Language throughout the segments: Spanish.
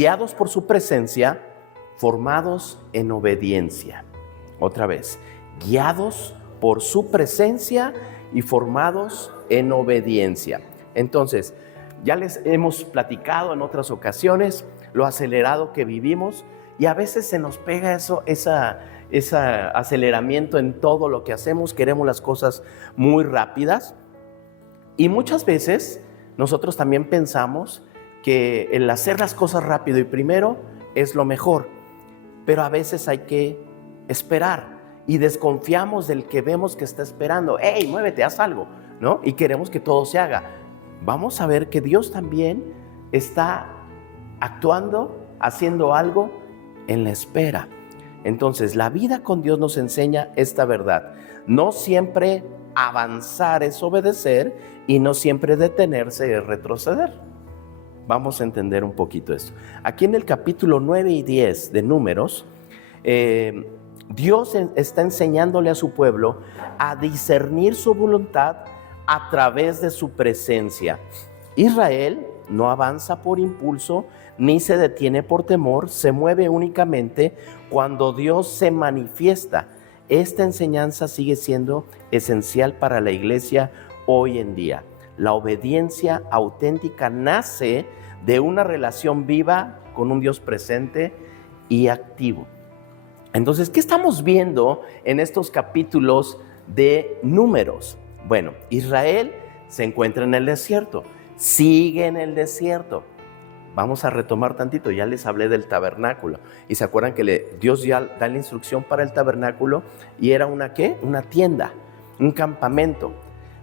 guiados por su presencia, formados en obediencia. Otra vez, guiados por su presencia y formados en obediencia. Entonces, ya les hemos platicado en otras ocasiones lo acelerado que vivimos y a veces se nos pega ese aceleramiento en todo lo que hacemos. Queremos las cosas muy rápidas y muchas veces nosotros también pensamos que el hacer las cosas rápido y primero es lo mejor, pero a veces hay que esperar y desconfiamos del que vemos que está esperando. ¡Hey, muévete, haz algo! ¿No? Y queremos que todo se haga. Vamos a ver que Dios también está actuando, haciendo algo en la espera. Entonces, la vida con Dios nos enseña esta verdad. No siempre avanzar es obedecer y no siempre detenerse es retroceder. Vamos a entender un poquito esto. Aquí en el capítulo 9 y 10 de Números, Dios está enseñándole a su pueblo a discernir su voluntad a través de su presencia. Israel no avanza por impulso ni se detiene por temor, se mueve únicamente cuando Dios se manifiesta. Esta enseñanza sigue siendo esencial para la iglesia hoy en día. La obediencia auténtica nace de una relación viva con un Dios presente y activo. Entonces, ¿qué estamos viendo en estos capítulos de Números? Bueno, Israel se encuentra en el desierto, sigue en el desierto. Vamos a retomar tantito, ya les hablé del tabernáculo. Y se acuerdan que Dios ya da la instrucción para el tabernáculo y era una ¿qué? Una tienda, un campamento.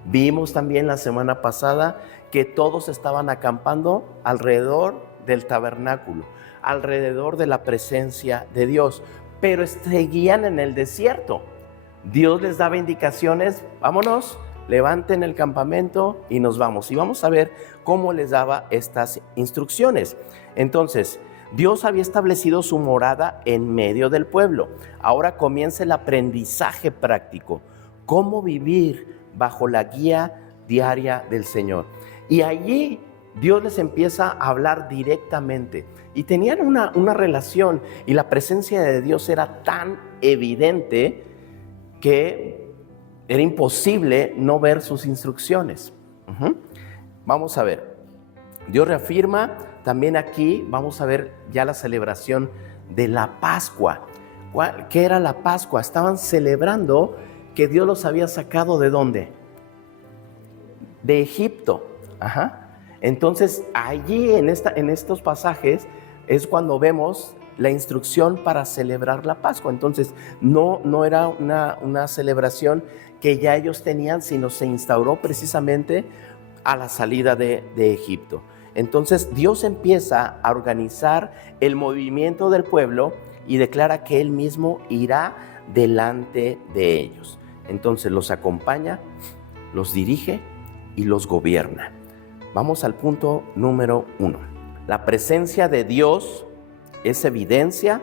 Vimos también la semana pasada que todos estaban acampando alrededor del tabernáculo, alrededor de la presencia de Dios, pero seguían en el desierto. Dios les daba indicaciones, vámonos, levanten el campamento y nos vamos. Y vamos a ver cómo les daba estas instrucciones. Entonces, Dios había establecido su morada en medio del pueblo. Ahora comienza el aprendizaje práctico, cómo vivir bajo la guía diaria del Señor. Y allí Dios les empieza a hablar directamente. Y tenían una relación y la presencia de Dios era tan evidente que era imposible no ver sus instrucciones. Vamos a ver. Dios reafirma también aquí, vamos a ver ya la celebración de la Pascua. ¿Qué era la Pascua? Estaban celebrando que Dios los había sacado ¿de dónde? De Egipto. Entonces, allí en estos pasajes es cuando vemos la instrucción para celebrar la Pascua. Entonces, no era una celebración que ya ellos tenían, sino se instauró precisamente a la salida de Egipto. Entonces, Dios empieza a organizar el movimiento del pueblo y declara que Él mismo irá delante de ellos. Entonces, los acompaña, los dirige y los gobierna. Vamos al punto número 1. La presencia de Dios es evidencia,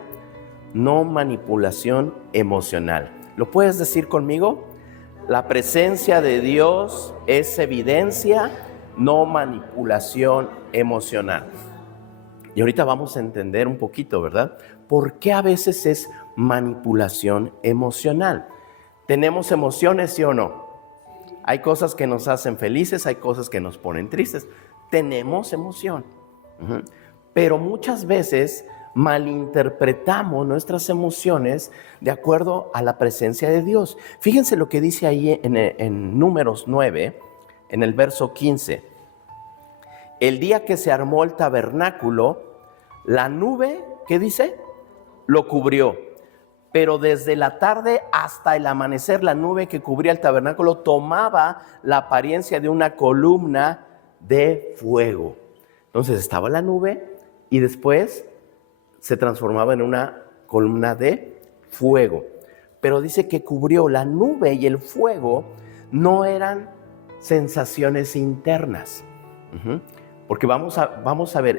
no manipulación emocional. ¿Lo puedes decir conmigo? La presencia de Dios es evidencia, no manipulación emocional. Y ahorita vamos a entender un poquito, ¿verdad? ¿Por qué a veces es manipulación emocional? ¿Tenemos emociones, sí o no? Hay cosas que nos hacen felices, hay cosas que nos ponen tristes. Tenemos emoción. Pero muchas veces malinterpretamos nuestras emociones de acuerdo a la presencia de Dios. Fíjense lo que dice ahí en Números 9, en el verso 15. El día que se armó el tabernáculo, la nube, ¿qué dice? Lo cubrió. Pero desde la tarde hasta el amanecer, la nube que cubría el tabernáculo tomaba la apariencia de una columna de fuego. Entonces estaba la nube y después se transformaba en una columna de fuego. Pero dice que cubrió la nube y el fuego, no eran sensaciones internas. Porque vamos a ver,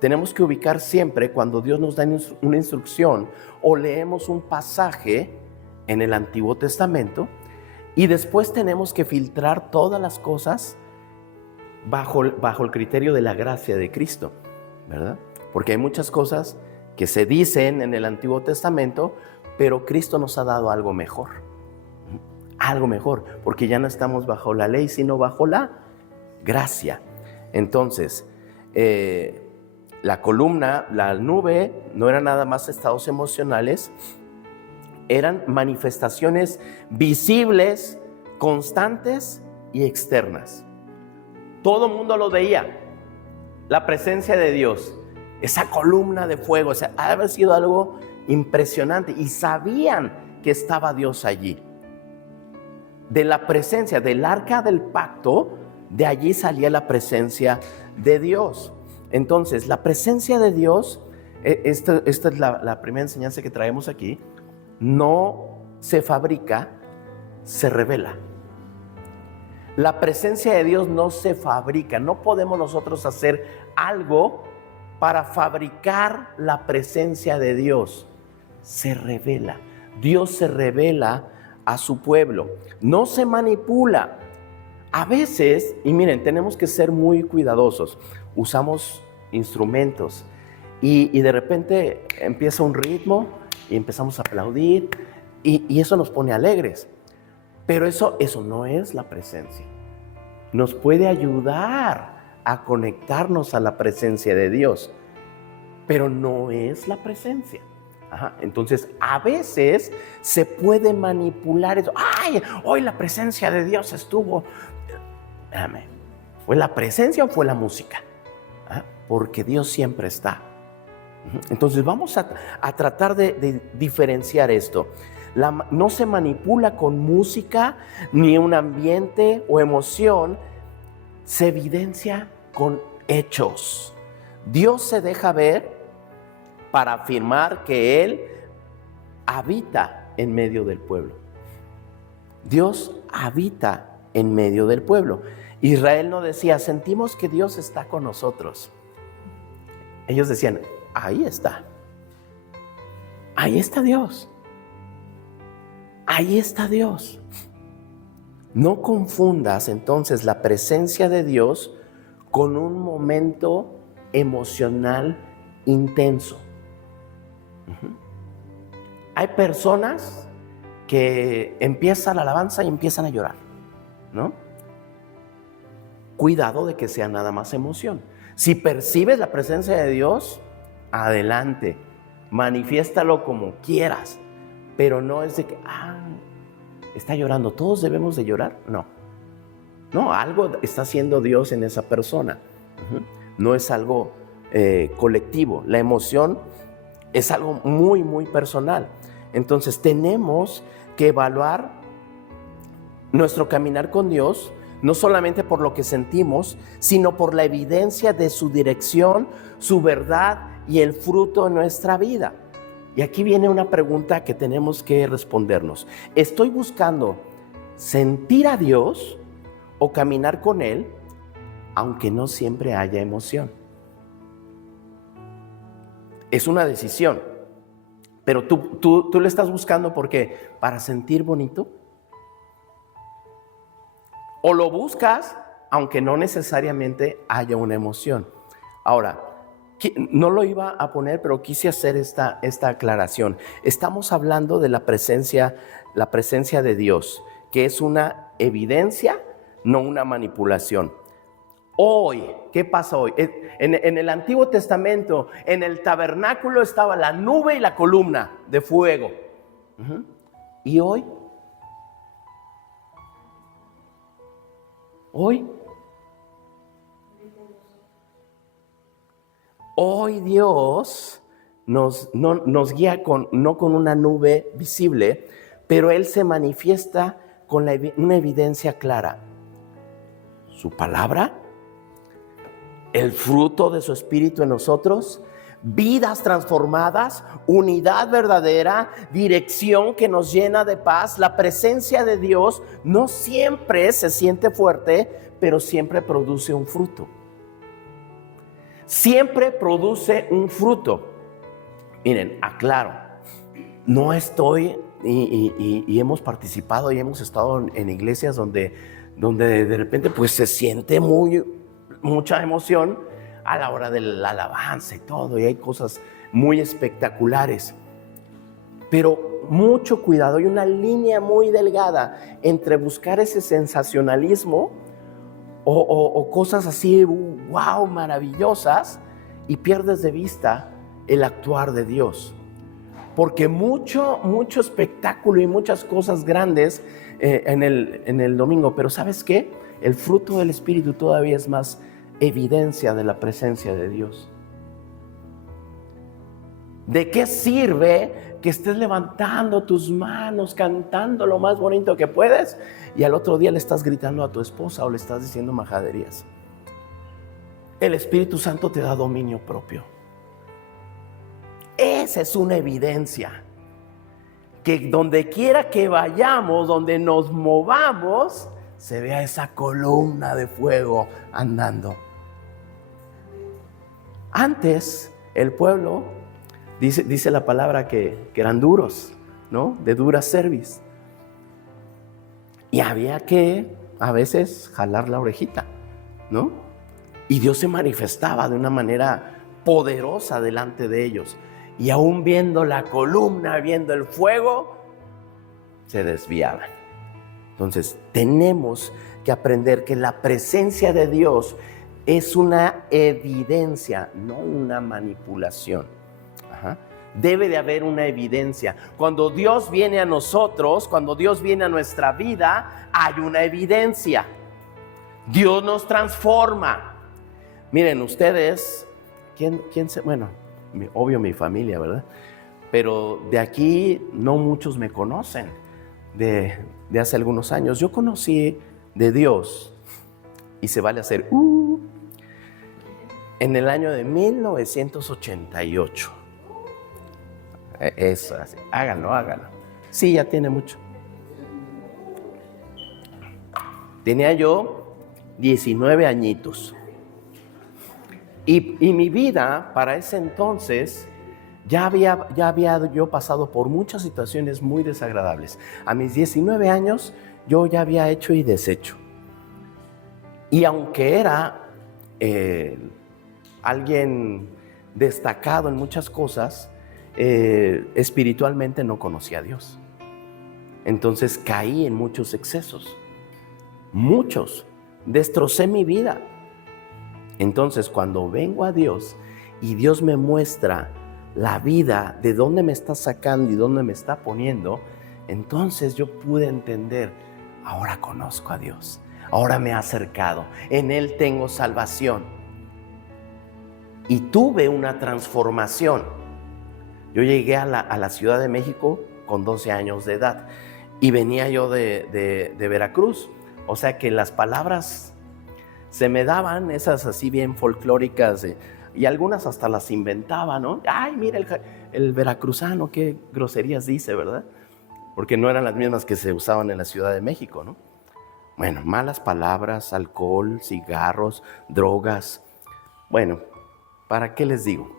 tenemos que ubicar siempre cuando Dios nos da una instrucción o leemos un pasaje en el Antiguo Testamento y después tenemos que filtrar todas las cosas bajo el criterio de la gracia de Cristo, ¿verdad? Porque hay muchas cosas que se dicen en el Antiguo Testamento, pero Cristo nos ha dado algo mejor. Algo mejor, porque ya no estamos bajo la ley, sino bajo la gracia. Entonces, la columna, la nube, no eran nada más estados emocionales, eran manifestaciones visibles, constantes y externas. Todo el mundo lo veía, la presencia de Dios, esa columna de fuego, o sea, ha de haber sido algo impresionante, y sabían que estaba Dios allí. De la presencia del arca del pacto, de allí salía la presencia de Dios. Entonces, la presencia de Dios, esta es la primera enseñanza que traemos aquí, no se fabrica, se revela. La presencia de Dios no se fabrica. No podemos nosotros hacer algo para fabricar la presencia de Dios. Se revela. Dios se revela a su pueblo. No se manipula. A veces, y miren, tenemos que ser muy cuidadosos. Usamos instrumentos y de repente empieza un ritmo y empezamos a aplaudir y eso nos pone alegres. Pero eso no es la presencia. Nos puede ayudar a conectarnos a la presencia de Dios, pero no es la presencia. Entonces, a veces se puede manipular eso. ¡Ay! Hoy la presencia de Dios estuvo. Espérame, ¿fue la presencia o fue la música? Porque Dios siempre está. Entonces, vamos a tratar de diferenciar esto. No se manipula con música, ni un ambiente o emoción. Se evidencia con hechos. Dios se deja ver para afirmar que Él habita en medio del pueblo. Dios habita en medio del pueblo. Israel no decía, sentimos que Dios está con nosotros. Ellos decían, ahí está. Ahí está Dios. Ahí está Dios. No confundas entonces la presencia de Dios con un momento emocional intenso. Hay personas que empiezan la alabanza y empiezan a llorar, ¿no? Cuidado de que sea nada más emoción. Si percibes la presencia de Dios, adelante, manifiéstalo como quieras, pero no es de que, está llorando, todos debemos de llorar. No, algo está haciendo Dios en esa persona. No es algo colectivo. La emoción es algo muy, muy personal. Entonces tenemos que evaluar nuestro caminar con Dios, no solamente por lo que sentimos, sino por la evidencia de su dirección, su verdad y el fruto de nuestra vida. Y aquí viene una pregunta que tenemos que respondernos. ¿Estoy buscando sentir a Dios o caminar con Él, aunque no siempre haya emoción? Es una decisión, pero tú lo estás buscando porque para sentir bonito, o lo buscas aunque no necesariamente haya una emoción. Ahora, no lo iba a poner, pero quise hacer esta aclaración. Estamos hablando de la presencia de Dios, que es una evidencia, no una manipulación. Hoy, ¿qué pasa hoy? En el Antiguo Testamento, en el tabernáculo estaba la nube y la columna de fuego. ¿Y hoy? Hoy Dios nos guía no con una nube visible, pero Él se manifiesta con una evidencia clara. Su palabra, el fruto de su Espíritu en nosotros, vidas transformadas, unidad verdadera, dirección que nos llena de paz. La presencia de Dios no siempre se siente fuerte, pero siempre produce un fruto. Siempre produce un fruto. Miren, aclaro, no estoy, y hemos participado y hemos estado en iglesias donde de repente pues se siente mucha emoción. a la hora de la alabanza y todo, y hay cosas muy espectaculares. Pero mucho cuidado, hay una línea muy delgada entre buscar ese sensacionalismo o cosas así, wow, maravillosas, y pierdes de vista el actuar de Dios. Porque mucho espectáculo y muchas cosas grandes en el domingo, pero ¿sabes qué? El fruto del Espíritu todavía es más evidencia de la presencia de Dios. ¿De qué sirve que estés levantando tus manos, cantando lo más bonito que puedes, y al otro día le estás gritando a tu esposa o le estás diciendo majaderías? El Espíritu Santo te da dominio propio. Esa es una evidencia. Que donde quiera que vayamos, donde nos movamos, se vea esa columna de fuego andando. Antes, el pueblo, dice la palabra que eran duros, ¿no? De dura cerviz. Y había que, a veces, jalar la orejita, ¿no? Y Dios se manifestaba de una manera poderosa delante de ellos. Y aún viendo la columna, viendo el fuego, se desviaban. Entonces, tenemos que aprender que la presencia de Dios es una evidencia, no una manipulación. Debe de haber una evidencia. Cuando Dios viene a nosotros, cuando Dios viene a nuestra vida, hay una evidencia. Dios nos transforma. Miren, ustedes, bueno, obvio mi familia, ¿verdad? Pero de aquí no muchos me conocen de hace algunos años. Yo conocí de Dios, y se vale hacer en el año de 1988. Eso, así. Háganlo. Sí, ya tiene mucho. Tenía yo 19 añitos. Y mi vida para ese entonces ya había yo pasado por muchas situaciones muy desagradables. A mis 19 años yo ya había hecho y deshecho. Y aunque era alguien destacado en muchas cosas, espiritualmente no conocía a Dios. Entonces caí en muchos excesos. Destrocé mi vida. Entonces, cuando vengo a Dios y Dios me muestra la vida, de dónde me está sacando y dónde me está poniendo, entonces yo pude entender, ahora conozco a Dios, ahora me he acercado, en Él tengo salvación. Y tuve una transformación. Yo llegué a la Ciudad de México con 12 años de edad y venía yo de Veracruz, o sea que las palabras se me daban, esas así bien folclóricas, y algunas hasta las inventaba, ¿no? Ay, mira el veracruzano, qué groserías dice, ¿verdad? Porque no eran las mismas que se usaban en la Ciudad de México, ¿no? Bueno, malas palabras, alcohol, cigarros, drogas. Bueno, ¿para qué les digo?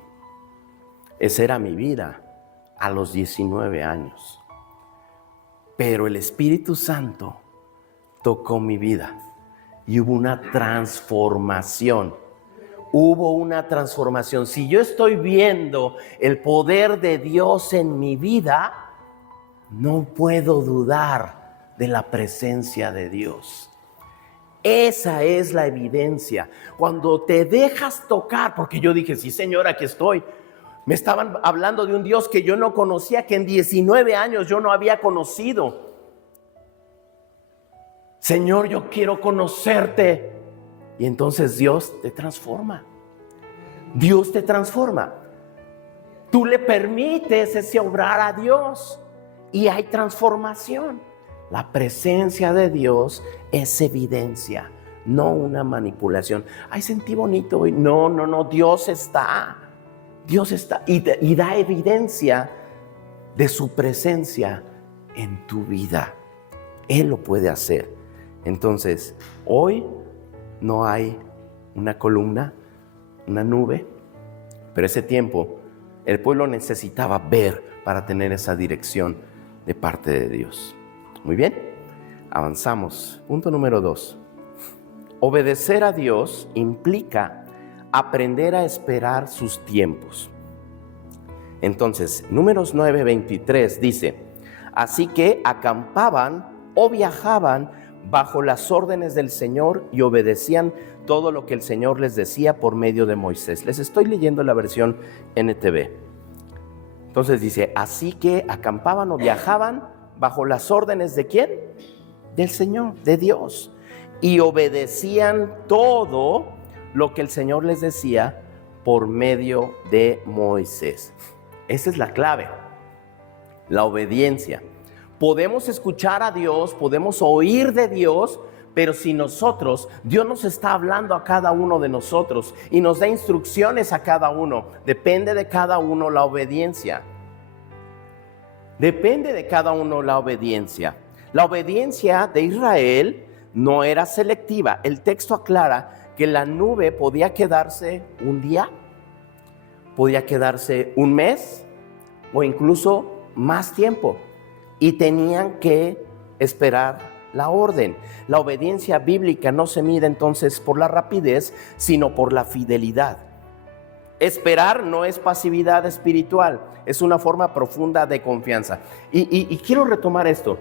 Esa era mi vida a los 19 años. Pero el Espíritu Santo tocó mi vida. Y hubo una transformación. Si yo estoy viendo el poder de Dios en mi vida, no puedo dudar de la presencia de Dios. Esa es la evidencia. Cuando te dejas tocar, porque yo dije, sí, Señor, aquí estoy. Me estaban hablando de un Dios que yo no conocía, que en 19 años yo no había conocido. Señor, yo quiero conocerte. Y entonces Dios te transforma. Dios te transforma. Tú le permites ese obrar a Dios y hay transformación. La presencia de Dios es evidencia, no una manipulación. Ay, sentí bonito hoy. No, Dios está y da evidencia de su presencia en tu vida. Él lo puede hacer. Entonces, hoy no hay una columna, una nube, pero ese tiempo el pueblo necesitaba ver para tener esa dirección de parte de Dios. Muy bien, avanzamos. Punto número 2. Obedecer a Dios implica aprender a esperar sus tiempos. Entonces, Números 9:23 dice: así que acampaban o viajaban bajo las órdenes del Señor y obedecían todo lo que el Señor les decía por medio de Moisés. Les estoy leyendo la versión NTV. Entonces dice: así que acampaban o viajaban bajo las órdenes ¿de quién? Del Señor, de Dios. Y obedecían todo lo que el Señor les decía por medio de Moisés. Esa es la clave, la obediencia. Podemos escuchar a Dios, podemos oír de Dios, pero si Dios nos está hablando a cada uno de nosotros y nos da instrucciones a cada uno, depende de cada uno la obediencia. Depende de cada uno la obediencia. La obediencia de Israel no era selectiva. El texto aclara que la nube podía quedarse un día, podía quedarse un mes o incluso más tiempo. Y tenían que esperar la orden. La obediencia bíblica no se mide entonces por la rapidez, sino por la fidelidad. Esperar no es pasividad espiritual, es una forma profunda de confianza. Y quiero retomar esto,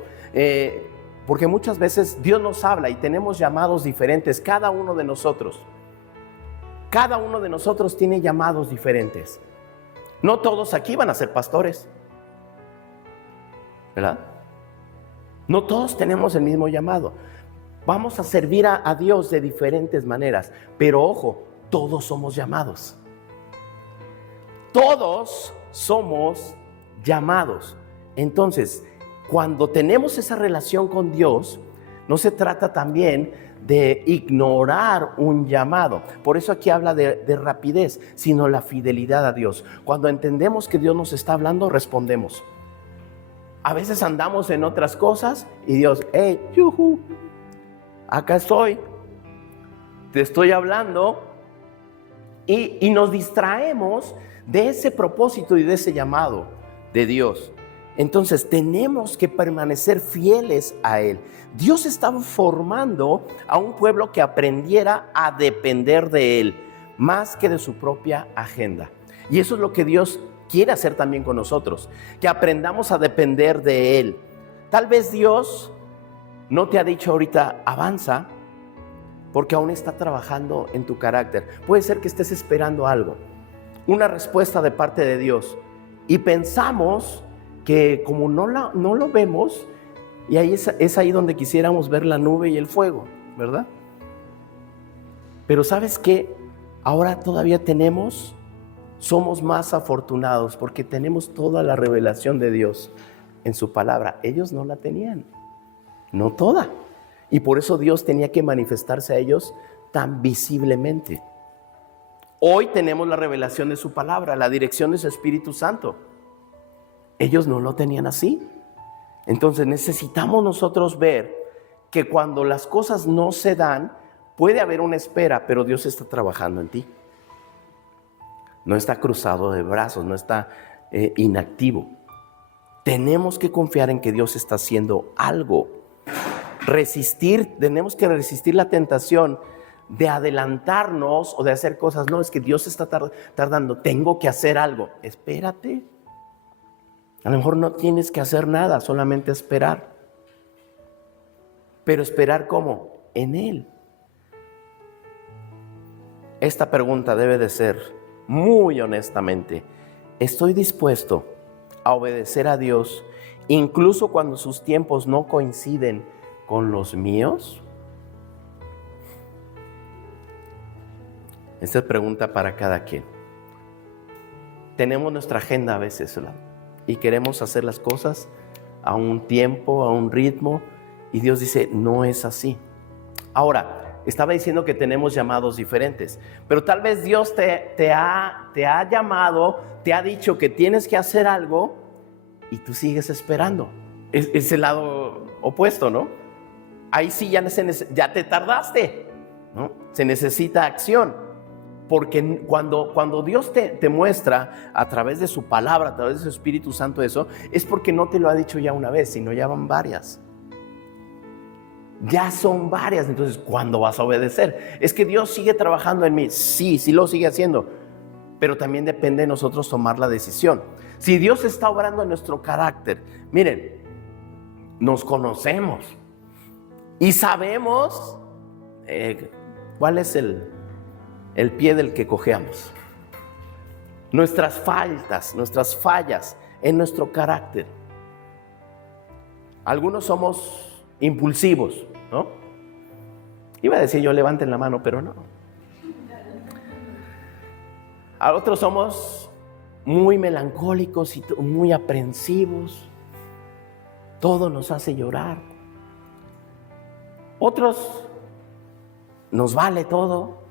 porque muchas veces Dios nos habla y tenemos llamados diferentes, cada uno de nosotros. Cada uno de nosotros tiene llamados diferentes. No todos aquí van a ser pastores, ¿verdad? No todos tenemos el mismo llamado. Vamos a servir a Dios de diferentes maneras, pero ojo, todos somos llamados. Todos somos llamados. Entonces, cuando tenemos esa relación con Dios, no se trata también de ignorar un llamado. Por eso aquí habla de rapidez, sino la fidelidad a Dios. Cuando entendemos que Dios nos está hablando, respondemos. A veces andamos en otras cosas y Dios, hey, yuhu, acá estoy, te estoy hablando, y nos distraemos de ese propósito y de ese llamado de Dios. Entonces tenemos que permanecer fieles a Él. Dios estaba formando a un pueblo que aprendiera a depender de Él, más que de su propia agenda. Y eso es lo que Dios quiere hacer también con nosotros, que aprendamos a depender de Él. Tal vez Dios no te ha dicho ahorita avanza, porque aún está trabajando en tu carácter. Puede ser que estés esperando algo, una respuesta de parte de Dios, y pensamos que como no lo vemos, y ahí es ahí donde quisiéramos ver la nube y el fuego, ¿verdad? Pero ¿sabes qué? Ahora todavía somos más afortunados porque tenemos toda la revelación de Dios en su palabra. Ellos no la tenían, no toda. Y por eso Dios tenía que manifestarse a ellos tan visiblemente. Hoy tenemos la revelación de su palabra, la dirección de su Espíritu Santo. Ellos no lo tenían así. Entonces necesitamos nosotros ver que cuando las cosas no se dan, puede haber una espera, pero Dios está trabajando en ti. No está cruzado de brazos, no está inactivo. Tenemos que confiar en que Dios está haciendo algo. Tenemos que resistir la tentación de adelantarnos o de hacer cosas. No, es que Dios está tardando, tengo que hacer algo. Espérate. A lo mejor no tienes que hacer nada, solamente esperar. Pero esperar ¿cómo? En Él. Esta pregunta debe de ser muy honestamente: ¿estoy dispuesto a obedecer a Dios incluso cuando sus tiempos no coinciden con los míos? Esta es pregunta para cada quien. Tenemos nuestra agenda a veces, ¿verdad? Y queremos hacer las cosas a un tiempo, a un ritmo, y Dios dice, no es así. Ahora, estaba diciendo que tenemos llamados diferentes, pero tal vez Dios te ha llamado, te ha dicho que tienes que hacer algo y tú sigues esperando. Es el lado opuesto, ¿no? Ahí sí ya te tardaste, ¿no? Se necesita acción. Porque cuando Dios te muestra a través de su palabra, a través de su Espíritu Santo eso, es porque no te lo ha dicho ya una vez, sino ya van varias. Ya son varias, entonces, ¿cuándo vas a obedecer? Es que Dios sigue trabajando en mí. Sí, sí lo sigue haciendo, pero también depende de nosotros tomar la decisión. Si Dios está obrando en nuestro carácter, miren, nos conocemos y sabemos cuál es el pie del que cojeamos. Nuestras fallas en nuestro carácter. Algunos somos impulsivos, ¿no? Iba a decir yo levanten la mano, pero no. A otros somos muy melancólicos y muy aprensivos. Todo nos hace llorar. Otros nos vale todo.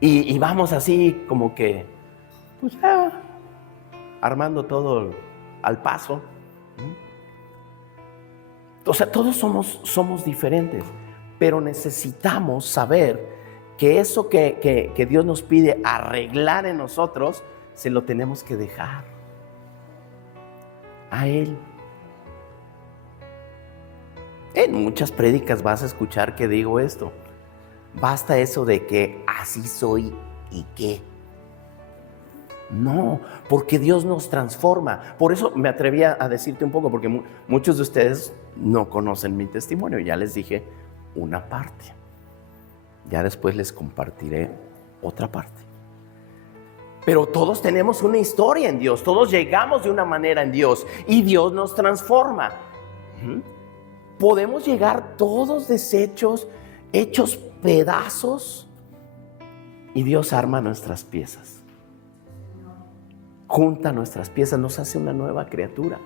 Y vamos así como que, pues armando todo al paso. O sea, todos somos diferentes, pero necesitamos saber que eso que Dios nos pide arreglar en nosotros, se lo tenemos que dejar a Él. En muchas prédicas vas a escuchar que digo esto. Basta eso de que así soy y qué. No, porque Dios nos transforma. Por eso me atreví a decirte un poco, porque muchos de ustedes no conocen mi testimonio. Ya les dije una parte. Ya después les compartiré otra parte. Pero todos tenemos una historia en Dios. Todos llegamos de una manera en Dios y Dios nos transforma. Podemos llegar todos deshechos, hechos pedazos, y Dios arma nuestras piezas. Junta nuestras piezas, nos hace una nueva criatura.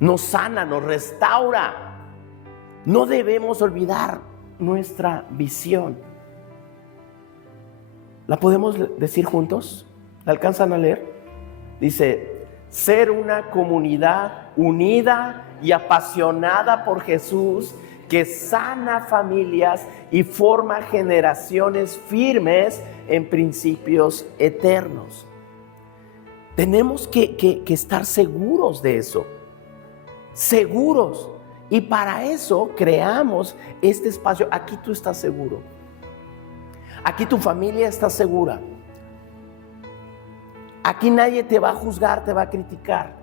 Nos sana, nos restaura. No debemos olvidar nuestra visión. ¿La podemos decir juntos? ¿La alcanzan a leer? Dice, ser una comunidad unida y apasionada por Jesús, que sana familias y forma generaciones firmes en principios eternos. Tenemos que estar seguros de eso. Seguros. Y para eso creamos este espacio. Aquí tú estás seguro. Aquí tu familia está segura. Aquí nadie te va a juzgar, te va a criticar.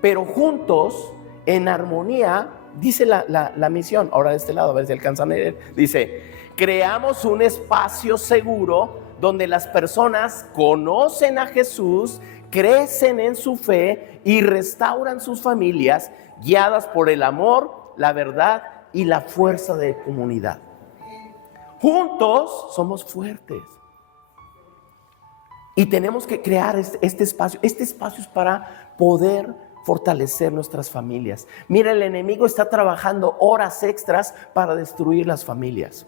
Pero juntos, en armonía, dice la misión. Ahora de este lado, a ver si alcanzan a leer. Dice, creamos un espacio seguro donde las personas conocen a Jesús, crecen en su fe y restauran sus familias, guiadas por el amor, la verdad y la fuerza de comunidad. Juntos somos fuertes. Y tenemos que crear este espacio. Este espacio es para poder fortalecer nuestras familias. Mira, el enemigo está trabajando horas extras para destruir las familias.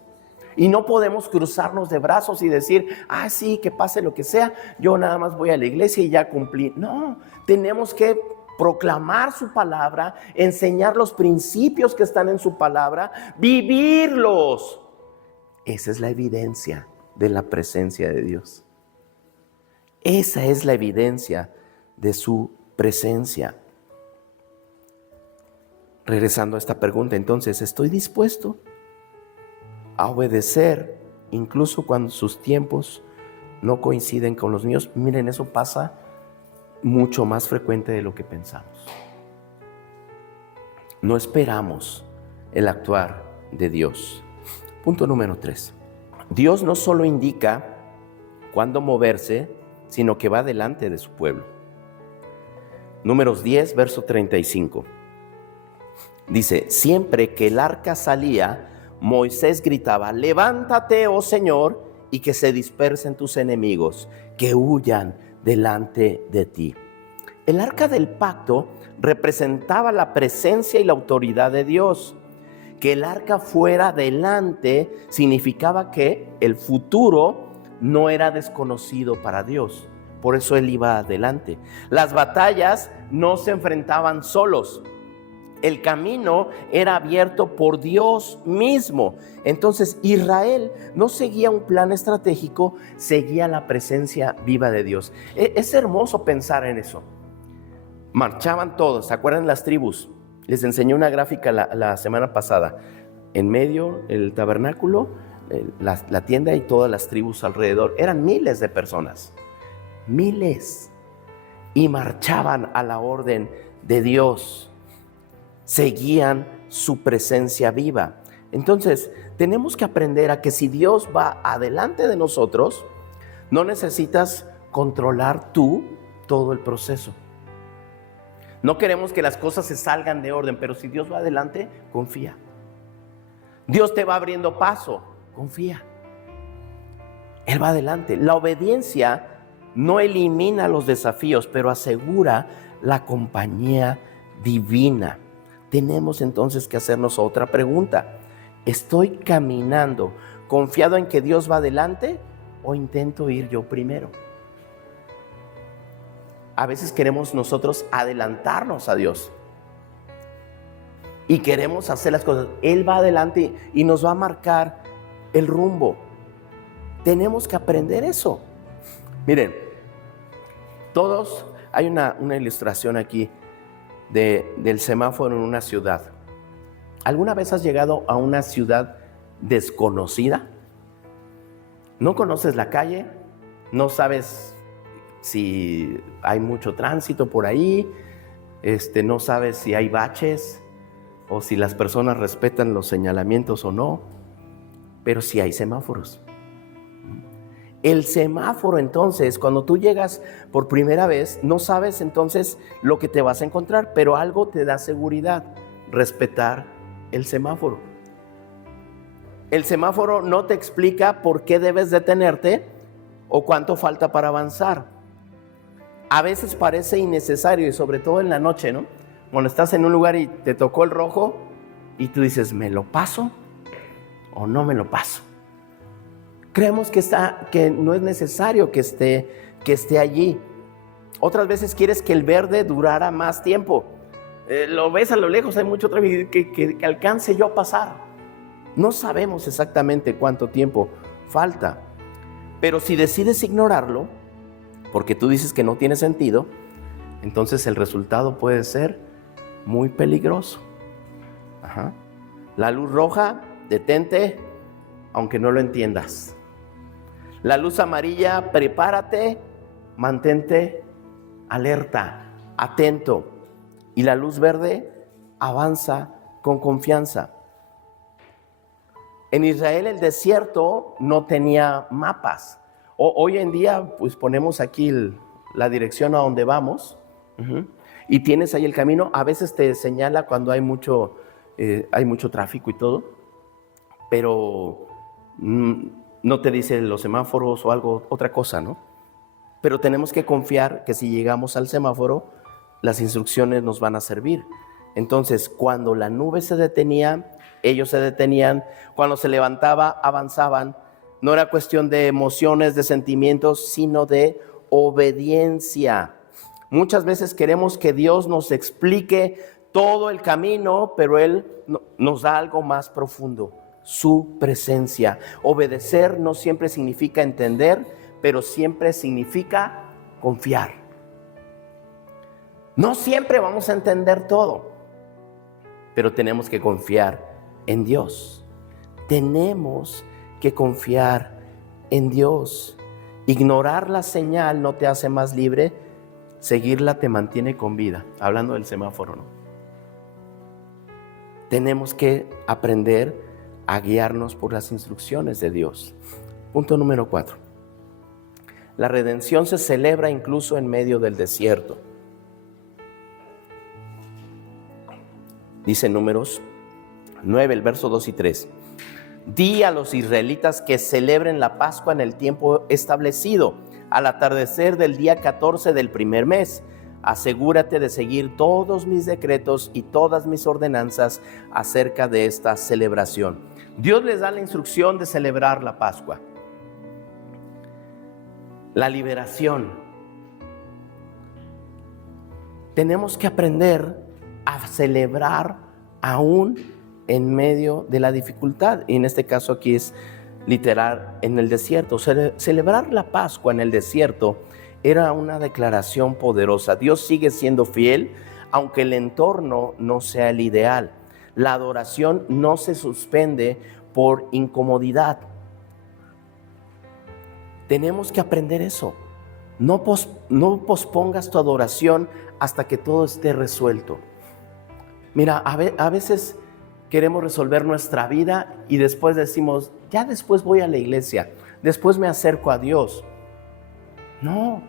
Y no podemos cruzarnos de brazos y decir, sí, que pase lo que sea, yo nada más voy a la iglesia y ya cumplí. No, tenemos que proclamar su palabra, enseñar los principios que están en su palabra, vivirlos. Esa es la evidencia de la presencia de Dios. Esa es la evidencia de su presencia. Regresando a esta pregunta, entonces, ¿estoy dispuesto a obedecer incluso cuando sus tiempos no coinciden con los míos? Miren, eso pasa mucho más frecuente de lo que pensamos. No esperamos el actuar de Dios. Punto número 3. Dios no solo indica cuándo moverse, sino que va delante de su pueblo. Números 10, verso 35. Dice, siempre que el arca salía, Moisés gritaba, levántate, oh Señor, y que se dispersen tus enemigos, que huyan delante de ti. El arca del pacto representaba la presencia y la autoridad de Dios. Que el arca fuera delante significaba que el futuro no era desconocido para Dios. Por eso Él iba adelante. Las batallas no se enfrentaban solos. El camino era abierto por Dios mismo. Entonces Israel no seguía un plan estratégico, seguía la presencia viva de Dios. Es hermoso pensar en eso. marchaban todos. ¿Se acuerdan las tribus? Les enseñé una gráfica la semana pasada. En medio, el tabernáculo, la tienda y todas las tribus alrededor. Eran miles de personas. Miles. Y marchaban a la orden de Dios. Seguían su presencia viva. Entonces, tenemos que aprender a que si Dios va adelante de nosotros, no necesitas controlar tú todo el proceso. No queremos que las cosas se salgan de orden, pero si Dios va adelante, confía. Dios te va abriendo paso, confía. Él va adelante. La obediencia no elimina los desafíos, pero asegura la compañía divina. Tenemos entonces que hacernos otra pregunta. ¿Estoy caminando confiado en que Dios va adelante o intento ir yo primero? A veces queremos nosotros adelantarnos a Dios y queremos hacer las cosas. Él va adelante y nos va a marcar el rumbo. Tenemos que aprender eso. Miren, todos, hay una ilustración aquí del semáforo en una ciudad. ¿Alguna vez has llegado a una ciudad desconocida? No conoces la calle, no sabes si hay mucho tránsito por ahí, no sabes si hay baches o si las personas respetan los señalamientos o no, pero sí hay semáforos. El semáforo, entonces, cuando tú llegas por primera vez, no sabes entonces lo que te vas a encontrar, pero algo te da seguridad: respetar el semáforo. El semáforo no te explica por qué debes detenerte o cuánto falta para avanzar. A veces parece innecesario, y sobre todo en la noche, ¿no? Cuando estás en un lugar y te tocó el rojo y tú dices, ¿me lo paso o no me lo paso? Creemos que no es necesario que esté allí. Otras veces quieres que el verde durara más tiempo. Lo ves a lo lejos, hay mucho tráfico, que alcance yo a pasar. No sabemos exactamente cuánto tiempo falta, pero si decides ignorarlo, porque tú dices que no tiene sentido, entonces el resultado puede ser muy peligroso. La luz roja, detente, aunque no lo entiendas. La luz amarilla, prepárate, mantente alerta, atento. Y la luz verde, avanza con confianza. En Israel el desierto no tenía mapas. Hoy en día pues ponemos aquí la dirección a donde vamos, y tienes ahí el camino. A veces te señala cuando hay mucho tráfico y todo, pero no te dice los semáforos o algo, otra cosa, ¿no? Pero tenemos que confiar que si llegamos al semáforo, las instrucciones nos van a servir. Entonces, cuando la nube se detenía, ellos se detenían. Cuando se levantaba, avanzaban. No era cuestión de emociones, de sentimientos, sino de obediencia. Muchas veces queremos que Dios nos explique todo el camino, pero Él nos da algo más profundo: su presencia. Obedecer no siempre significa entender, pero siempre significa confiar. No siempre vamos a entender todo, pero tenemos que confiar en Dios. Tenemos que confiar en Dios. Ignorar la señal no te hace más libre, seguirla te mantiene con vida. Hablando del semáforo, ¿no? Tenemos que aprender a guiarnos por las instrucciones de Dios. Punto número 4. La redención se celebra incluso en medio del desierto. Dice Números 9, el verso 2 y 3. Di a los israelitas que celebren la Pascua en el tiempo establecido, al atardecer del día 14 del primer mes. Asegúrate de seguir todos mis decretos y todas mis ordenanzas acerca de esta celebración. Dios les da la instrucción de celebrar la Pascua. La liberación. Tenemos que aprender a celebrar aún en medio de la dificultad, y en este caso aquí es literal, en el desierto. Celebrar la Pascua en el desierto era una declaración poderosa. Dios sigue siendo fiel, aunque el entorno no sea el ideal. La adoración no se suspende por incomodidad. Tenemos que aprender eso. No pospongas tu adoración hasta que todo esté resuelto. Mira, a veces queremos resolver nuestra vida y después decimos, ya después voy a la iglesia, después me acerco a Dios. No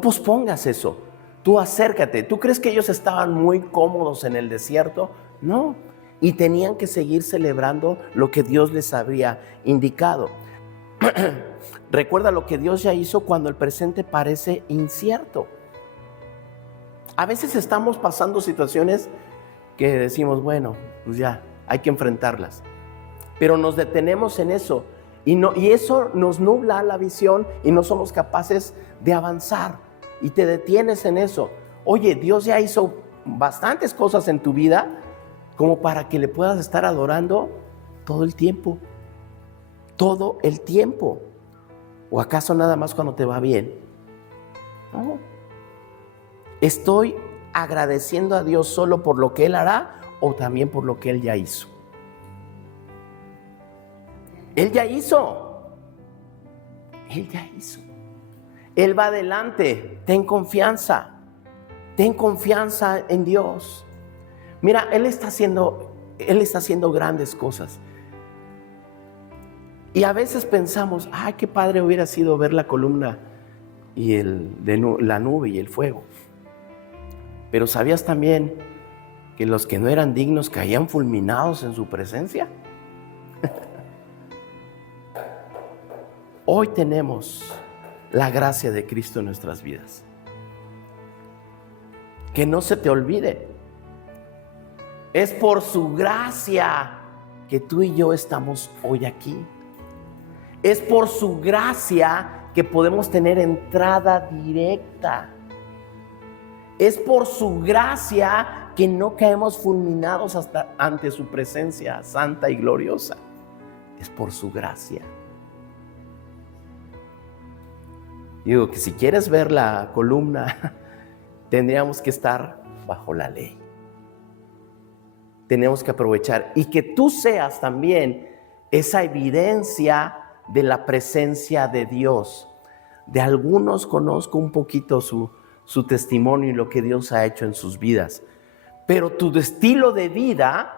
pospongas eso. Tú acércate. ¿Tú crees que ellos estaban muy cómodos en el desierto? No. Y tenían que seguir celebrando lo que Dios les había indicado. Recuerda lo que Dios ya hizo cuando el presente parece incierto. A veces estamos pasando situaciones que decimos, bueno, pues ya, hay que enfrentarlas. Pero nos detenemos en eso y eso nos nubla la visión y no somos capaces de avanzar. Y te detienes en eso. Oye, Dios ya hizo bastantes cosas en tu vida como para que le puedas estar adorando todo el tiempo. Todo el tiempo. ¿O acaso nada más cuando te va bien? No. ¿Estoy agradeciendo a Dios solo por lo que Él hará o también por lo que Él ya hizo? Él ya hizo. Él ya hizo. Él va adelante. Ten confianza. Ten confianza en Dios. Mira, Él está haciendo grandes cosas. Y a veces pensamos, ay, qué padre hubiera sido ver la columna y la nube y el fuego. Pero ¿sabías también que los que no eran dignos caían fulminados en su presencia? Hoy tenemos la gracia de Cristo en nuestras vidas. Que no se te olvide. Es por su gracia que tú y yo estamos hoy aquí. Es por su gracia que podemos tener entrada directa. Es por su gracia que no caemos fulminados hasta ante su presencia santa y gloriosa. Es por su gracia. Digo que si quieres ver la columna, tendríamos que estar bajo la ley. Tenemos que aprovechar y que tú seas también esa evidencia de la presencia de Dios. De algunos conozco un poquito su testimonio y lo que Dios ha hecho en sus vidas. Pero tu estilo de vida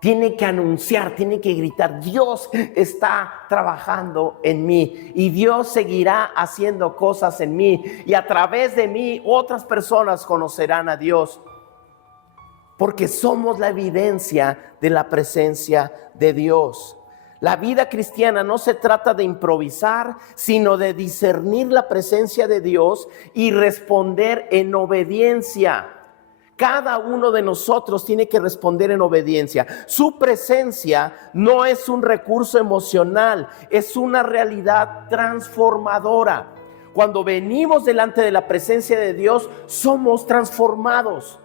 tiene que anunciar, tiene que gritar, Dios está trabajando en mí y Dios seguirá haciendo cosas en mí y a través de mí otras personas conocerán a Dios. Porque somos la evidencia de la presencia de Dios. La vida cristiana no se trata de improvisar, sino de discernir la presencia de Dios y responder en obediencia. Cada uno de nosotros tiene que responder en obediencia. Su presencia no es un recurso emocional, es una realidad transformadora. Cuando venimos delante de la presencia de Dios, somos transformados.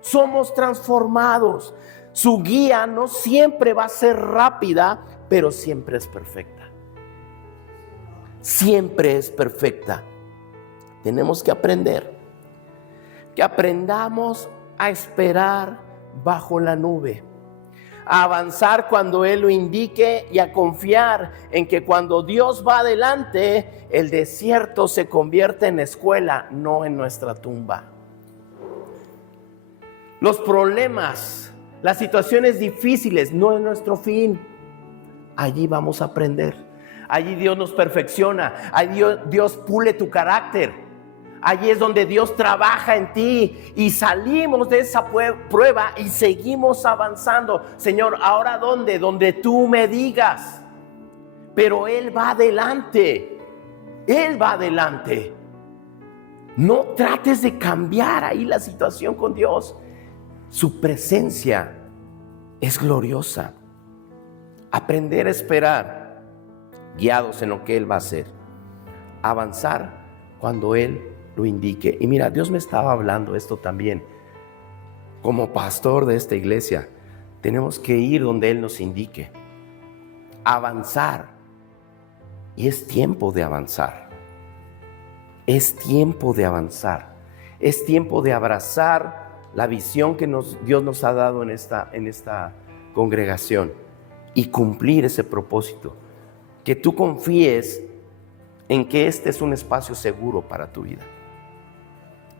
Somos transformados. Su guía no siempre va a ser rápida, pero siempre es perfecta. Siempre es perfecta. Tenemos que aprender. Que aprendamos a esperar bajo la nube. A avanzar cuando Él lo indique y a confiar en que cuando Dios va adelante, el desierto se convierte en escuela, no en nuestra tumba. Los problemas, las situaciones difíciles no es nuestro fin. Allí vamos a aprender. Allí Dios nos perfecciona. Allí Dios pule tu carácter. Allí es donde Dios trabaja en ti y salimos de esa prueba y seguimos avanzando. Señor, ¿ahora dónde? Donde tú me digas. Pero Él va adelante. Él va adelante. No trates de cambiar ahí la situación con Dios. Su presencia es gloriosa. Aprender a esperar, guiados en lo que Él va a hacer. Avanzar cuando Él lo indique. Y mira, Dios me estaba hablando esto también. Como pastor de esta iglesia, tenemos que ir donde Él nos indique. Avanzar. Y es tiempo de avanzar. Es tiempo de avanzar. Es tiempo de abrazar la visión que Dios nos ha dado en esta congregación y cumplir ese propósito. Que tú confíes en que este es un espacio seguro para tu vida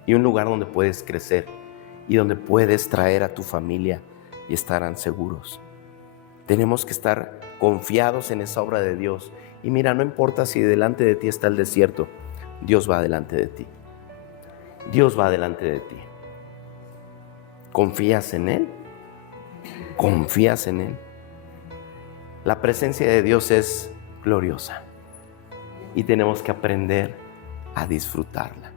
y un lugar donde puedes crecer y donde puedes traer a tu familia y estarán seguros. Tenemos que estar confiados en esa obra de Dios. Y mira, no importa si delante de ti está el desierto, Dios va delante de ti. Dios va delante de ti. ¿Confías en Él? ¿Confías en Él? La presencia de Dios es gloriosa y tenemos que aprender a disfrutarla.